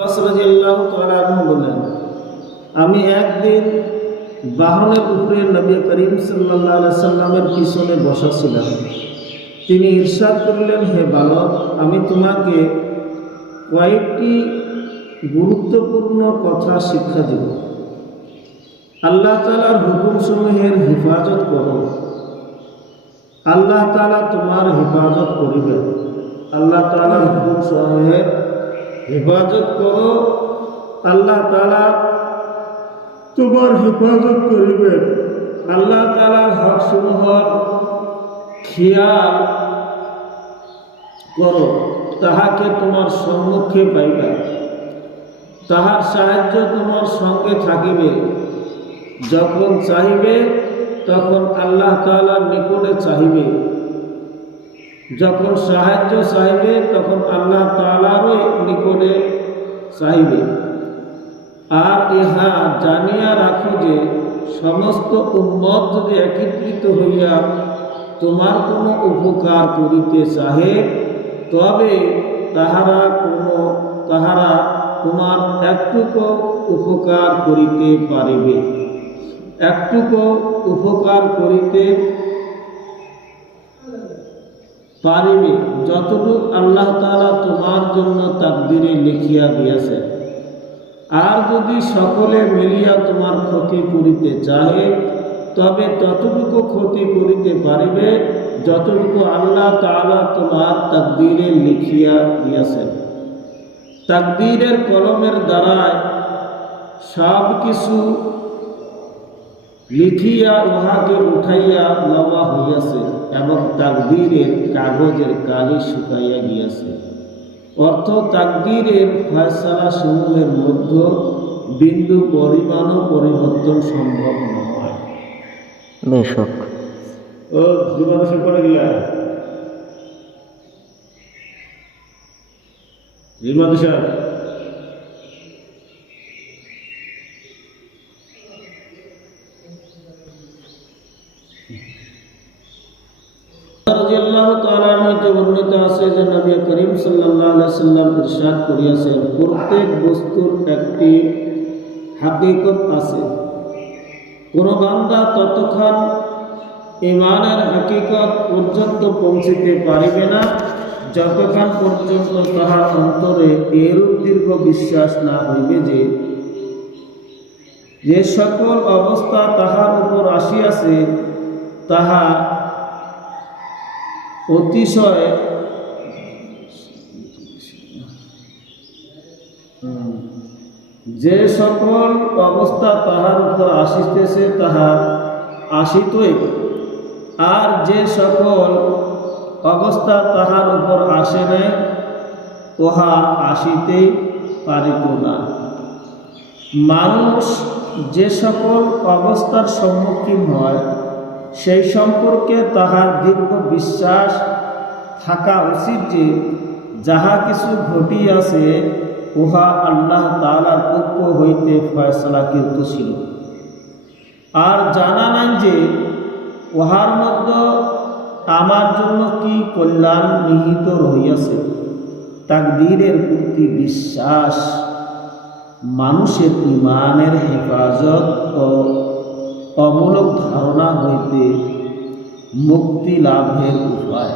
রাদিয়াল্লাহু তাআলা আনহু বলেন, আমি একদিন বাহনের উপরে নবী করিম সাল্লাল্লাহু আলাইহি সাল্লামের পিছনে বসা ছিলাম। তিনি ইরশাদ করলেন, হে বালক, আমি তোমাকে কয়েকটি গুরুত্বপূর্ণ কথা শিক্ষা দেব। আল্লাহ তাআলার হুকুমসমূহের হেফাজত করো, আল্লাহ তাআলা তোমার হেফাজত করিবেন। আল্লাহ তাআলার হুকুমসমূহের হেফাজত করো, আল্লাহ তাআলা তোমার হেফাজত করিবেন। আল্লাহ তাআলার হকসমূহর খেয়াল করো, তাহাকে তোমার সম্মুখে পাইবা, তাহার সাহায্য তোমার সঙ্গে থাকিবে। যখন চাহিবে তখন আল্লাহ তাআলার নিকটে চাহিবে, যখন সাহায্য চাইবে তখন আল্লাহ তাআলারও নিকটে চাইবে। আর ইহা জানিয়া রাখো যে সমস্ত উম্মত যদি একত্রিত হইয়া তোমার কোনো উপকার করিতে চাহে, তবে তাহারা তোমার একটুকু উপকার করিতে পারিবে, একটুকু উপকার করিতে পারিবে যতটুকু আল্লাহ তাআলা তোমার জন্য তাকদীরে লিখিয়া দিয়েছেন। আর যদি সকলে মিলিয়া তোমার ক্ষতি করিতে চাহে, তবে ততটুকু ক্ষতি করিতে পারিবে যতটুকু আল্লাহ তাআলা তোমার তাকদীরে লিখিয়া দিয়েছেন। তাকদীরের কলমের দ্বারায় সব কিছু লিখিয়া উহাকে উঠাইয়া লওয়া হইয়াছে এবং তাকদীরের কাগজের কালি শুকাইয়া গিয়াছে। অর্থ, তাকদীরের ফয়সালা সমূহের মধ্যে বিন্দু পরিমাণও পরিবর্তন সম্ভব নয়। বেশক ও জীবন সে করে গেলা জীবন দিশা রাদিয়াল্লাহু তাআলা আনহু বর্ণিত আছে যে নবী করিম সাল্লাল্লাহু আলাইহি সাল্লাম ইরশাদ করিয়াছেন, প্রত্যেক বস্তুর একটি হাকিকত আছে। কোন বান্দা ততক্ষণ ঈমানের হাকিকত পর্যন্ত পৌঁছিতে পারিবে না যতক্ষণ পর্যন্ত তাহার অন্তরে এরূপ দৃঢ় বিশ্বাস না হইবে যে সকল অবস্থা তাহার উপর আসিয়াছে তাহা অতিশয় যে সকল অবস্থা তাহার উপর আসিতেছে তাহা আসিতই, আর যে সকল অবস্থা তাহার উপর আসে নাই উহা আসিতেই পারিত না। মানুষ যে সকল অবস্থার সম্মুখীন হয় সেই সম্পর্কে তাহার দীর্ঘ বিশ্বাস থাকা উচিত যে যাহা কিছু ঘটিয়াছে উহা আল্লাহ তাআলার পক্ষ হইতে ফয়সালাকৃত ছিল। আর জানা নাই যে উহার মধ্যে আমার জন্য কি কল্যাণ নিহিত রহিয়াছে। তাকদীরের প্রতি বিশ্বাস মানুষের ঈমানের হেফাজত ও অমূলক ধারণা হইতে মুক্তি লাভের উপায়।